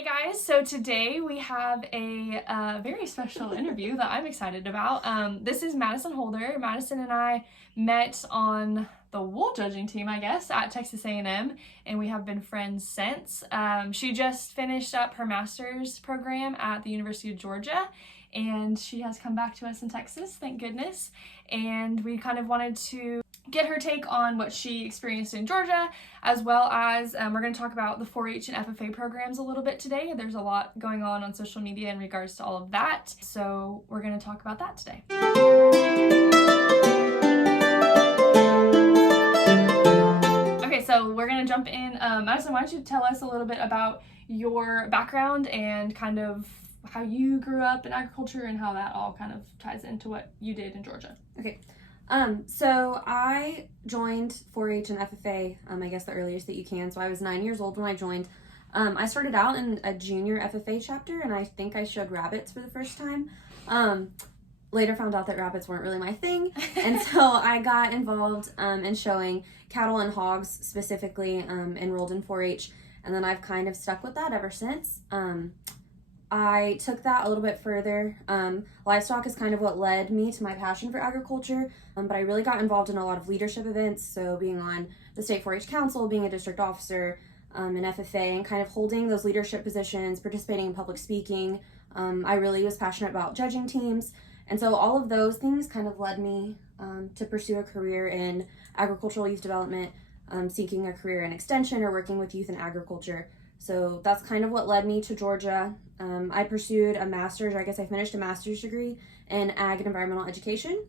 Hey guys, so today we have a very special interview that I'm excited about. This is Maddison Holder. Maddison and I met on the wool judging team, I guess, at Texas A&M, and we have been friends since. She just finished up her master's program at the University of Georgia, and she has come back to us in Texas, thank goodness, and we kind of wanted to get her take on what she experienced in Georgia, as well as we're going to talk about the 4-H and FFA programs a little bit today. There's a lot going on social media in regards to all of that, so we're going to talk about that today. Okay, so we're going to jump in. Maddison, why don't you tell us a little bit about your background and kind of how you grew up in agriculture and how that all kind of ties into what you did in Georgia. Okay. So I joined 4-H and FFA, I guess the earliest that you can. So I was 9 years old when I joined. I started out in a junior FFA chapter, and I think I showed rabbits for the first time. Later found out that rabbits weren't really my thing, and so I got involved in showing cattle and hogs specifically, enrolled in 4-H, and then I've kind of stuck with that ever since. I took that a little bit further. Livestock is kind of what led me to my passion for agriculture, but I really got involved in a lot of leadership events, so being on the state 4-H council, being a district officer, in FFA, and kind of holding those leadership positions, participating in public speaking. I really was passionate about judging teams, and so all of those things kind of led me to pursue a career in agricultural youth development, seeking a career in extension or working with youth in agriculture. So that's kind of what led me to Georgia. I pursued a master's, or I guess I finished a master's degree in ag and environmental education.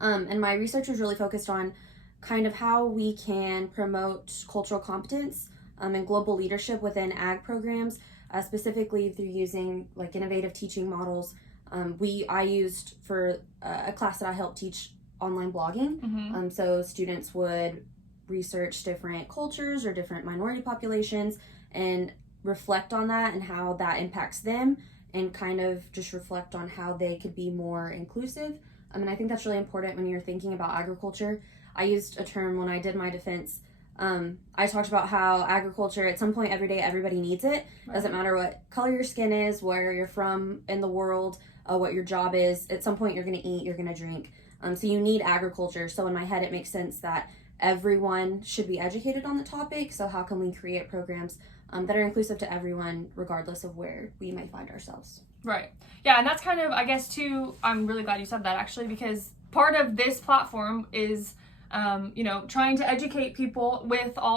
And my research was really focused on kind of how we can promote cultural competence and global leadership within ag programs, specifically through using like innovative teaching models. I used for a class that I helped teach online blogging. Mm-hmm. So students would research different cultures or different minority populations and reflect on that and how that impacts them, and kind of just reflect on how they could be more inclusive. And I think that's really important when you're thinking about agriculture. I used a term when I did my defense. I talked about how agriculture, at some point every day, everybody needs it. Right. Doesn't matter what color your skin is, where you're from in the world, what your job is. At some point you're going to eat, you're going to drink. So you need agriculture. So in my head, it makes sense that everyone should be educated on the topic. So how can we create programs that are inclusive to everyone, regardless of where we may find ourselves? Right. Yeah, and that's kind of, I guess, too, I'm really glad you said that, actually, because part of this platform is, trying to educate people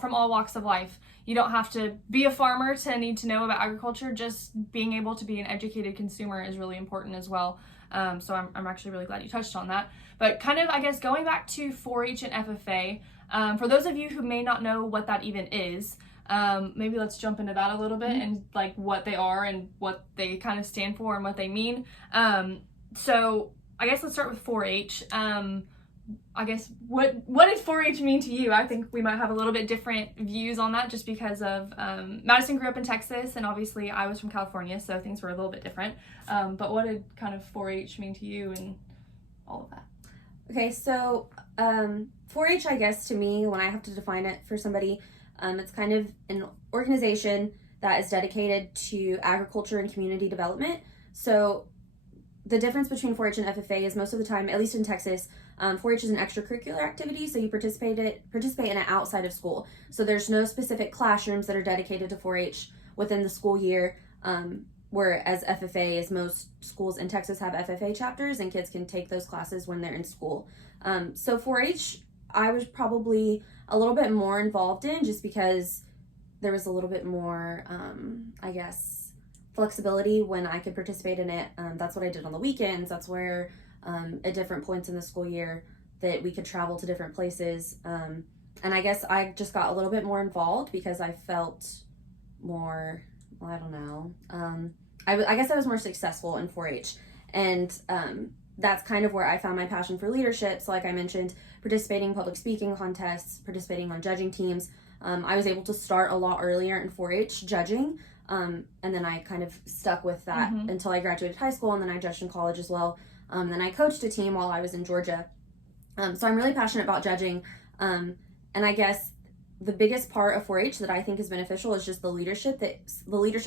from all walks of life. You don't have to be a farmer to need to know about agriculture. Just being able to be an educated consumer is really important as well. So I'm actually really glad you touched on that. But kind of, I guess, going back to 4-H and FFA, for those of you who may not know what that even is, maybe let's jump into that a little bit and like what they are and what they kind of stand for and what they mean. So I guess let's start with 4-H. I guess what does 4-H mean to you? I think we might have a little bit different views on that just because of Maddison grew up in Texas, and obviously I was from California, so things were a little bit different. But what did kind of 4-H mean to you and all of that? Okay, so 4-H, I guess, to me, when I have to define it for somebody, it's kind of an organization that is dedicated to agriculture and community development. So the difference between 4-H and FFA is most of the time, at least in Texas, 4-H is an extracurricular activity, so you participate in it outside of school. So there's no specific classrooms that are dedicated to 4-H within the school year, whereas FFA is most schools in Texas have FFA chapters, and kids can take those classes when they're in school. So 4-H, I was probably a little bit more involved in just because there was a little bit more, I guess, flexibility when I could participate in it. That's what I did on the weekends. That's where at different points in the school year that we could travel to different places. And I guess I just got a little bit more involved because I felt more, well, I don't know. I guess I was more successful in 4-H. And that's kind of where I found my passion for leadership. So like I mentioned, participating in public speaking contests, participating on judging teams. I was able to start a lot earlier in 4-H judging. And then I kind of stuck with that until I graduated high school, and then I judged in college as well. Then I coached a team while I was in Georgia. So I'm really passionate about judging. And I guess the biggest part of 4-H that I think is beneficial is just the leadership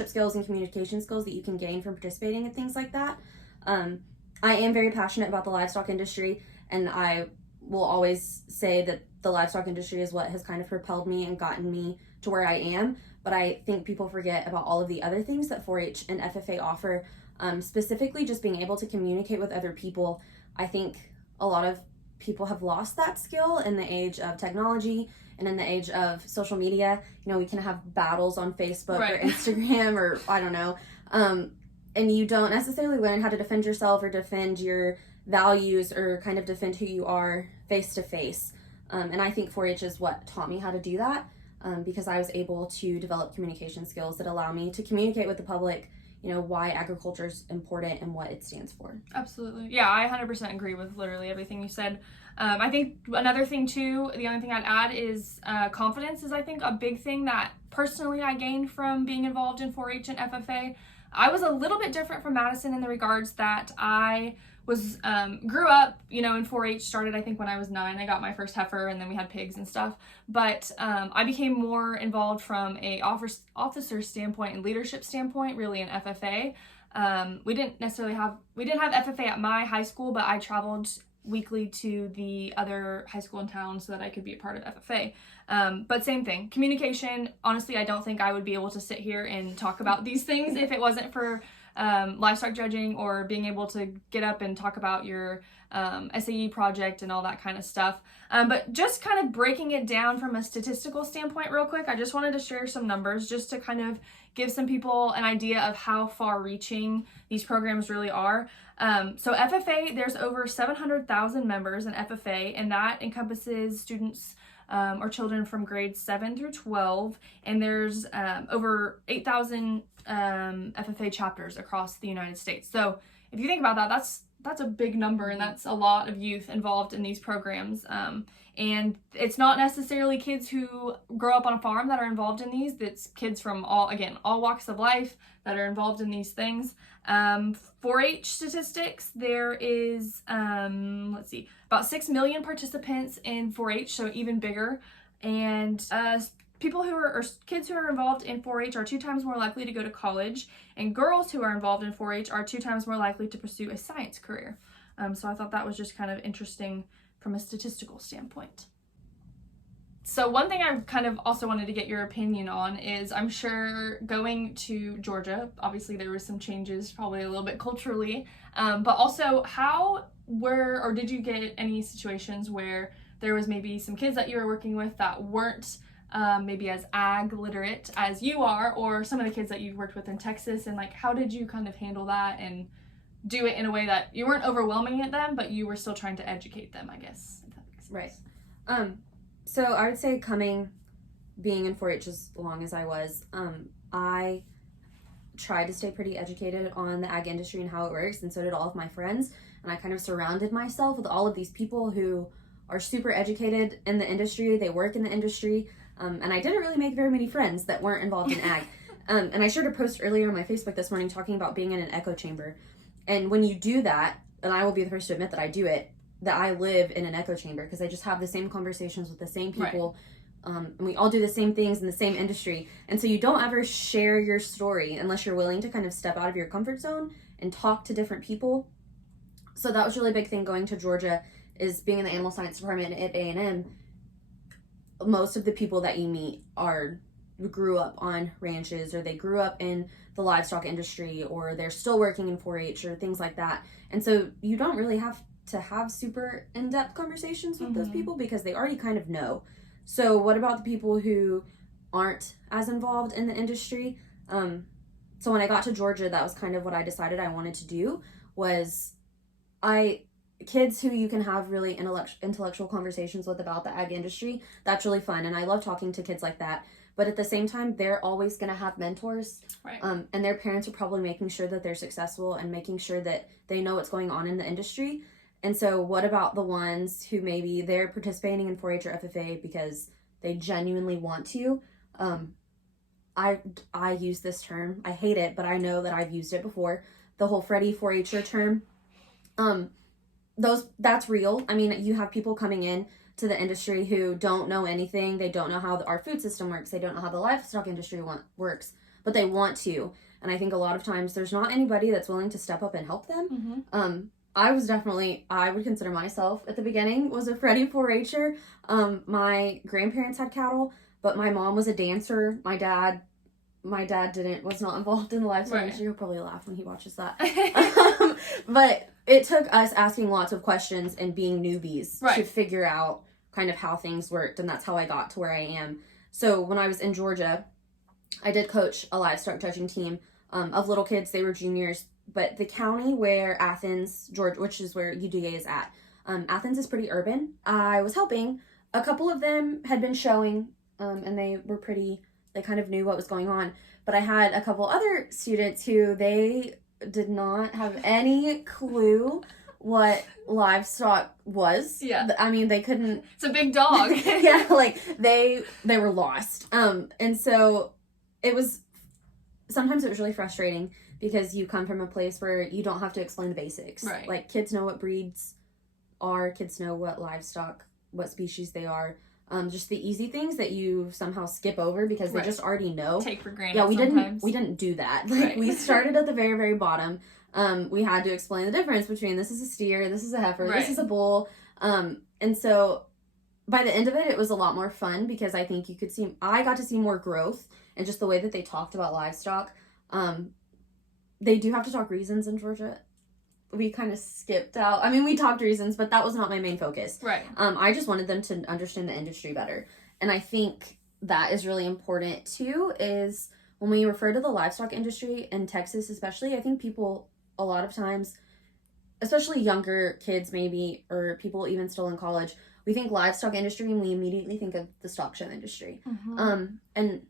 skills and communication skills that you can gain from participating in things like that. I am very passionate about the livestock industry, and I will always say that the livestock industry is what has kind of propelled me and gotten me to where I am. But I think people forget about all of the other things that 4-H and FFA offer, specifically just being able to communicate with other people. I think a lot of people have lost that skill in the age of technology and in the age of social media. You know, we can have battles on Facebook or Instagram or I don't know. And you don't necessarily learn how to defend yourself or defend your values or kind of defend who you are face to face. And I think 4-H is what taught me how to do that, because I was able to develop communication skills that allow me to communicate with the public, you know, why agriculture is important and what it stands for. Absolutely. Yeah, I 100% agree with literally everything you said. I think another thing too, the only thing I'd add is confidence is I think a big thing that personally I gained from being involved in 4-H and FFA. I was a little bit different from Maddison in the regards that I was grew up, you know, in 4-H, started I think when I was 9. I got my first heifer and then we had pigs and stuff. But I became more involved from a officer standpoint and leadership standpoint, really in FFA. We didn't have FFA at my high school, but I traveled weekly to the other high school in town so that I could be a part of FFA. But same thing, communication. Honestly, I don't think I would be able to sit here and talk about these things if it wasn't for livestock judging or being able to get up and talk about your SAE project and all that kind of stuff. But just kind of breaking it down from a statistical standpoint real quick, I just wanted to share some numbers just to kind of give some people an idea of how far reaching these programs really are. So FFA, there's over 700,000 members in FFA, and that encompasses students or children from grades 7 through 12, and there's over 8,000 FFA chapters across the United States. So if you think about that, that's a big number, and that's a lot of youth involved in these programs. And it's not necessarily kids who grow up on a farm that are involved in these. It's kids from all walks of life that are involved in these things. 4-H statistics, there is, about 6 million participants in 4-H, so even bigger. And kids who are involved in 4-H are 2 times more likely to go to college, and girls who are involved in 4-H are 2 times more likely to pursue a science career. So I thought that was just kind of interesting from a statistical standpoint. So one thing I kind of also wanted to get your opinion on is, I'm sure going to Georgia, obviously there was some changes, probably a little bit culturally, but also did you get any situations where there was maybe some kids that you were working with that weren't maybe as ag literate as you are, or some of the kids that you've worked with in Texas, and like how did you kind of handle that and do it in a way that you weren't overwhelming at them, but you were still trying to educate them, I guess, if that makes sense. Right. So I would say being in 4-H as long as I was, I tried to stay pretty educated on the ag industry and how it works, and so did all of my friends. And I kind of surrounded myself with all of these people who are super educated in the industry. They work in the industry, and I didn't really make very many friends that weren't involved in ag. And I shared a post earlier on my Facebook this morning talking about being in an echo chamber. And when you do that, and I will be the first to admit that I do it, that I live in an echo chamber because I just have the same conversations with the same people. Right. And we all do the same things in the same industry. And so you don't ever share your story unless you're willing to kind of step out of your comfort zone and talk to different people. So that was really a big thing going to Georgia, is being in the animal science department at A&M. Most of the people that you meet grew up on ranches, or they grew up in the livestock industry, or they're still working in 4-H or things like that. And so you don't really have to have super in-depth conversations with those people because they already kind of know. So what about the people who aren't as involved in the industry? So when I got to Georgia, that was kind of what I decided I wanted to do, was kids who you can have really intellectual conversations with about the ag industry. That's really fun, and I love talking to kids like that. But at the same time, they're always going to have mentors, right. And their parents are probably making sure that they're successful and making sure that they know what's going on in the industry. And so what about the ones who maybe they're participating in 4-H or FFA because they genuinely want to? I use this term. I hate it, but I know that I've used it before. The whole Freddie 4-H'er term. That's real. I mean, you have people coming in to the industry who don't know anything. They don't know how our food system works. They don't know how the livestock industry works, but they want to. And I think a lot of times there's not anybody that's willing to step up and help them. I would consider myself at the beginning was a Freddie 4-H'er. My grandparents had cattle, but my mom was a dancer. My dad was not involved in the livestock industry. He'll probably laugh when he watches that. But it took us asking lots of questions and being newbies to figure out kind of how things worked, and that's how I got to where I am. So when I was in Georgia, I did coach a livestock judging team of little kids. They were juniors, but the county where Athens, Georgia, which is where UGA is at, Athens is pretty urban. I was helping. A couple of them had been showing, and they kind of knew what was going on. But I had a couple other students who they did not have any clue what livestock was. Yeah. I mean, they couldn't. It's a big dog. Yeah, like they were lost. And so sometimes it was really frustrating because you come from a place where you don't have to explain the basics. Right. Like, kids know what breeds are, kids know what livestock, what species they are. Just the easy things that you somehow skip over because they just already know. Take for granted. Yeah, we sometimes. didn't do that. Like, we started at the very, very bottom. We had to explain the difference between this is a steer, this is a heifer, this is a bull. And so by the end of it, it was a lot more fun because I think I got to see more growth and just the way that they talked about livestock. They do have to talk reasons in Georgia. We kind of skipped out. I mean, we talked reasons, but that was not my main focus. Right. I just wanted them to understand the industry better. And I think that is really important too, is when we refer to the livestock industry in Texas especially, I think people a lot of times, especially younger kids maybe, or people even still in college, we think livestock industry and we immediately think of the stock show industry. And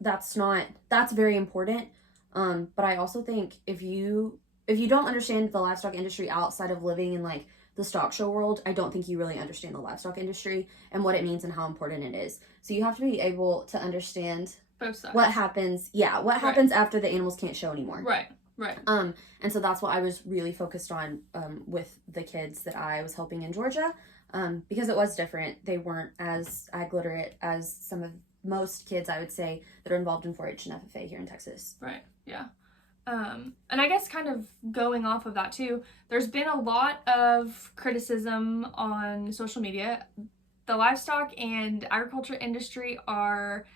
that's very important. But I also think if you don't understand the livestock industry outside of living in like the stock show world, I don't think you really understand the livestock industry and what it means and how important it is. So you have to be able to understand both sides. What happens after the animals can't show anymore. Right. And so that's what I was really focused on with the kids that I was helping in Georgia, because it was different. They weren't as ag literate as most kids, I would say, that are involved in 4-H and FFA here in Texas. Right. Yeah. And I guess kind of going off of that too, there's been a lot of criticism on social media. The livestock and agriculture industry are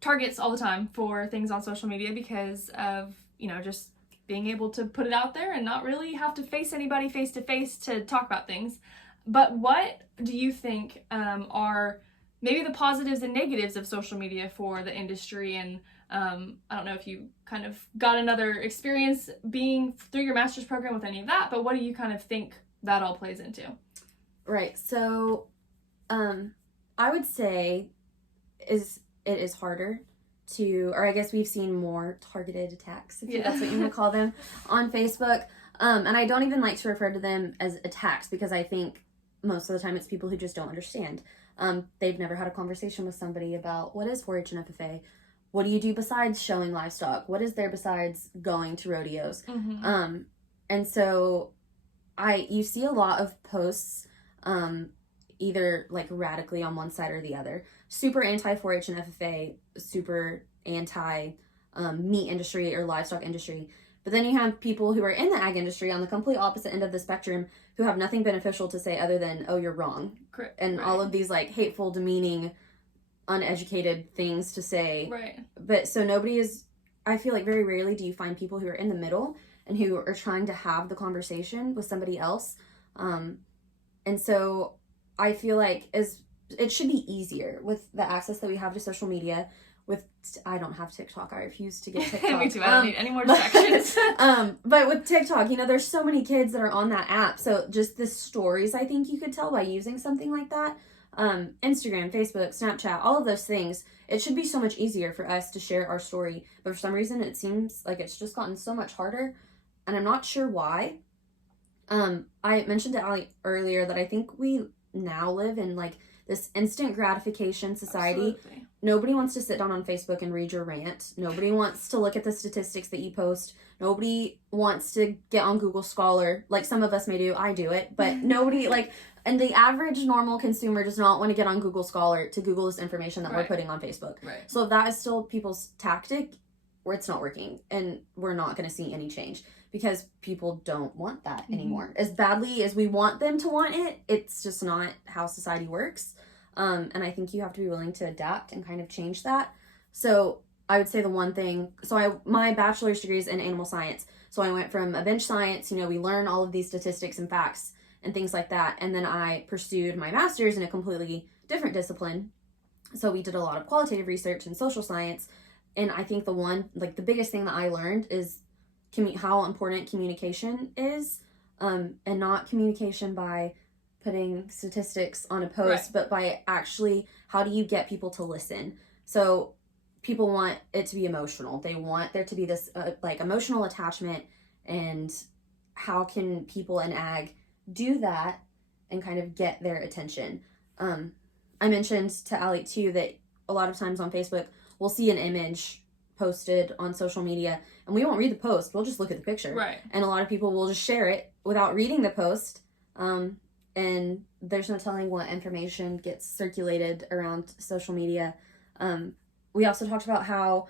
targets all the time for things on social media because of, just being able to put it out there and not really have to face anybody face to face to talk about things. But what do you think are maybe the positives and negatives of social media for the industry? And I don't know if you kind of got another experience being through your master's program with any of that, but what do you kind of think that all plays into? Right. So I would say it is harder or I guess we've seen more targeted attacks, if that's what you want to call them, on Facebook. And I don't even like to refer to them as attacks because I think most of the time it's people who just don't understand. They've never had a conversation with somebody about what is 4-H and FFA. What do you do besides showing livestock? What is there besides going to rodeos? And so you see a lot of posts either like radically on one side or the other. Super anti 4-H and FFA, super anti meat industry or livestock industry. But then you have people who are in the ag industry on the complete opposite end of the spectrum who have nothing beneficial to say other than, oh, you're wrong. Correct. And all of these like hateful, demeaning, uneducated things to say. Right. But so I feel like very rarely do you find people who are in the middle and who are trying to have the conversation with somebody else. And so I feel like it should be easier with the access that we have to social media. I don't have TikTok. I refuse to get TikTok. Me too. I don't need any more distractions. But with TikTok, there's so many kids that are on that app. So just the stories I think you could tell by using something like that. Instagram, Facebook, Snapchat, all of those things. It should be so much easier for us to share our story. But for some reason, it seems like it's just gotten so much harder. And I'm not sure why. I mentioned to Ali earlier that I think we now live in like this instant gratification society. Absolutely. nobody wants to sit down on Facebook and read your rant. Nobody wants to look at the statistics that you post. Nobody wants to get on Google Scholar. Like, some of us may do. I do it. But nobody, like, and the average normal consumer does not want to get on Google Scholar to Google this information that we're putting on Facebook. Right. So if that is still people's tactic, where it's not working, and we're not going to see any change, because people don't want that anymore. As badly as we want them to want it, it's just not how society works. And I think you have to be willing to adapt and kind of change that. So I would say the one thing, my bachelor's degree is in animal science. So I went from a bench science, we learn all of these statistics and facts and things like that. And then I pursued my master's in a completely different discipline. So we did a lot of qualitative research and social science. And I think the biggest thing that I learned is how important communication is, and not communication by putting statistics on a post, but by actually, how do you get people to listen? So people want it to be emotional. They want there to be this emotional attachment, and how can people in ag do that and kind of get their attention? I mentioned to Allie too that a lot of times on Facebook we'll see an image posted on social media and we won't read the post, we'll just look at the picture. Right. And a lot of people will just share it without reading the post. And there's no telling what information gets circulated around social media. We also talked about how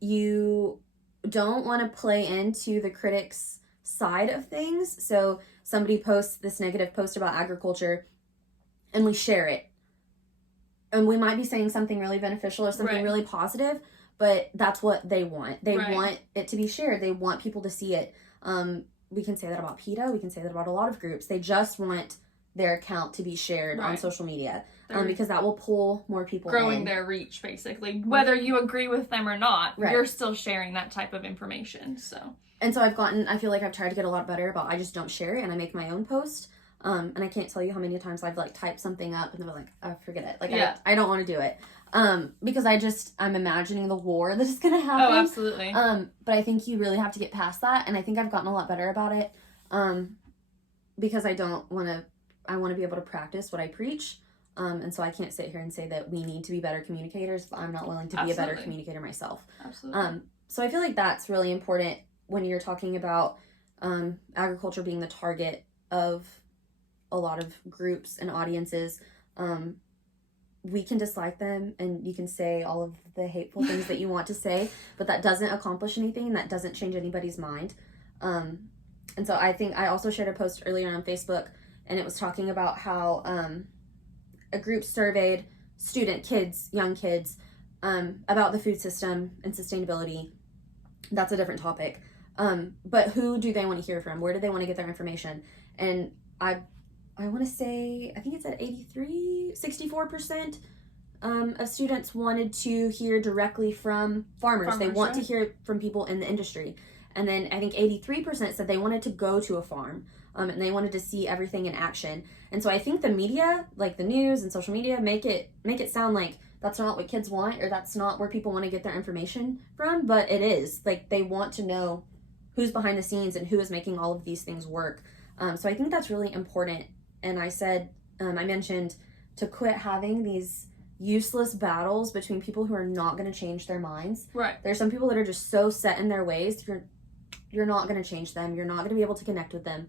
you don't want to play into the critics' side of things. So somebody posts this negative post about agriculture and we share it. And we might be saying something really beneficial or something really positive, but that's what they want. They want it to be shared. They want people to see it. We can say that about PETA. We can say that about a lot of groups. They just want their account to be shared on social media, because that will pull more people growing their reach, basically. Whether you agree with them or not, you're still sharing that type of information. And so I feel like I've tried to get a lot better about, I just don't share it and I make my own post. And I can't tell you how many times I've typed something up and they're like, oh, forget it. I don't want to do it. Because I'm imagining the war that is going to happen. Oh, absolutely. But I think you really have to get past that. And I think I've gotten a lot better about it. Because I want to be able to practice what I preach. And so I can't sit here and say that we need to be better communicators if I'm not willing to be a better communicator myself. Absolutely. So I feel like that's really important when you're talking about agriculture being the target of a lot of groups and audiences. We can dislike them and you can say all of the hateful things that you want to say, but that doesn't accomplish anything. That doesn't change anybody's mind. And so I think I also shared a post earlier on Facebook, and it was talking about how a group surveyed young kids, about the food system and sustainability. That's a different topic. But who do they want to hear from? Where do they want to get their information? And I want to say, I think it's at 64% of students wanted to hear directly from farmers. They want to hear from people in the industry. And then I think 83% said they wanted to go to a farm, and they wanted to see everything in action. And so I think the media, like the news and social media, make it sound like that's not what kids want, or that's not where people want to get their information from, but it is. Like, they want to know who's behind the scenes and who is making all of these things work. So I think that's really important. And I mentioned to quit having these useless battles between people who are not going to change their minds. Right. There's some people that are just so set in their ways, you're not going to change them. You're not going to be able to connect with them.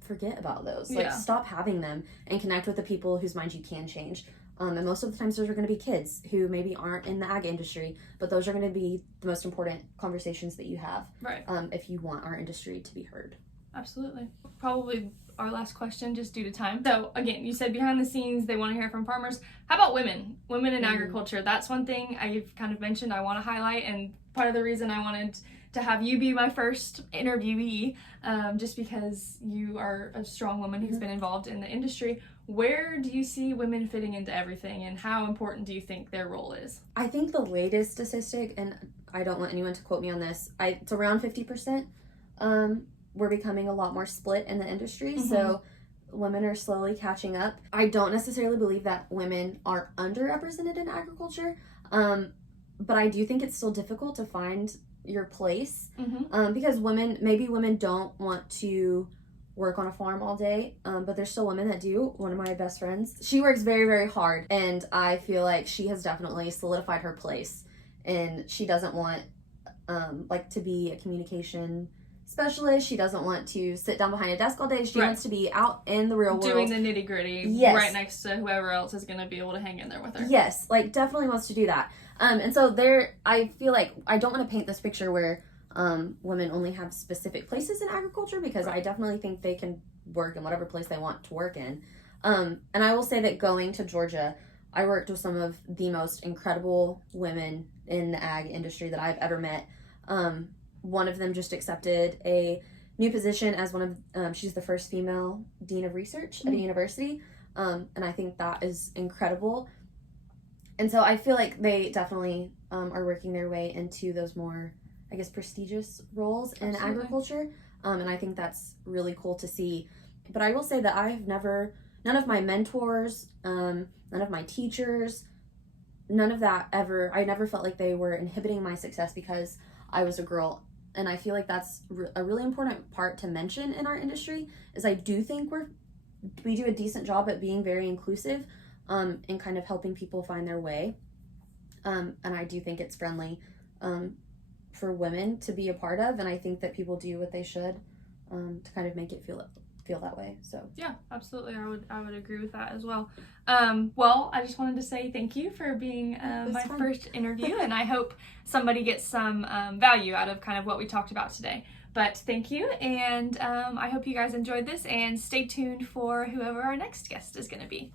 Forget about those. Stop having them and connect with the people whose minds you can change. And most of the times those are going to be kids who maybe aren't in the ag industry, but those are going to be the most important conversations that you have. Right. If you want our industry to be heard. Absolutely. Probably our last question, just due to time. So again, you said behind the scenes they want to hear from farmers. How about women in agriculture? That's one thing I've kind of mentioned I want to highlight, and part of the reason I wanted to have you be my first interviewee, just because you are a strong woman who's been involved in the industry. Where do you see women fitting into everything, and how important do you think their role is? I think the latest statistic, and I don't want anyone to quote me on this, it's around 50%. We're becoming a lot more split in the industry, so women are slowly catching up. I don't necessarily believe that women are underrepresented in agriculture, but I do think it's still difficult to find your place, because women don't want to work on a farm all day, but there's still women that do. One of my best friends, she works very, very hard, and I feel like she has definitely solidified her place, and she doesn't want to be a communication specialist. She doesn't want to sit down behind a desk all day. She wants to be out in the real world. Doing the nitty gritty right next to whoever else is going to be able to hang in there with her. Yes, like definitely wants to do that. And so I feel like I don't want to paint this picture where women only have specific places in agriculture, because I definitely think they can work in whatever place they want to work in. And I will say that going to Georgia, I worked with some of the most incredible women in the ag industry that I've ever met. One of them just accepted a new position as she's the first female dean of research at a university. And I think that is incredible. And so I feel like they definitely are working their way into those more, I guess, prestigious roles in agriculture. And I think that's really cool to see. But I will say that none of my mentors, none of my teachers, none of that I never felt like they were inhibiting my success because I was a girl. And I feel like that's a really important part to mention in our industry, is I do think we do a decent job at being very inclusive and kind of helping people find their way. And I do think it's friendly for women to be a part of, and I think that people do what they should to kind of make it feel that way. So yeah, absolutely, I would agree with that as well. Well, I just wanted to say thank you for being my first interview, and I hope somebody gets some value out of kind of what we talked about today. But thank you, and I hope you guys enjoyed this, and stay tuned for whoever our next guest is going to be.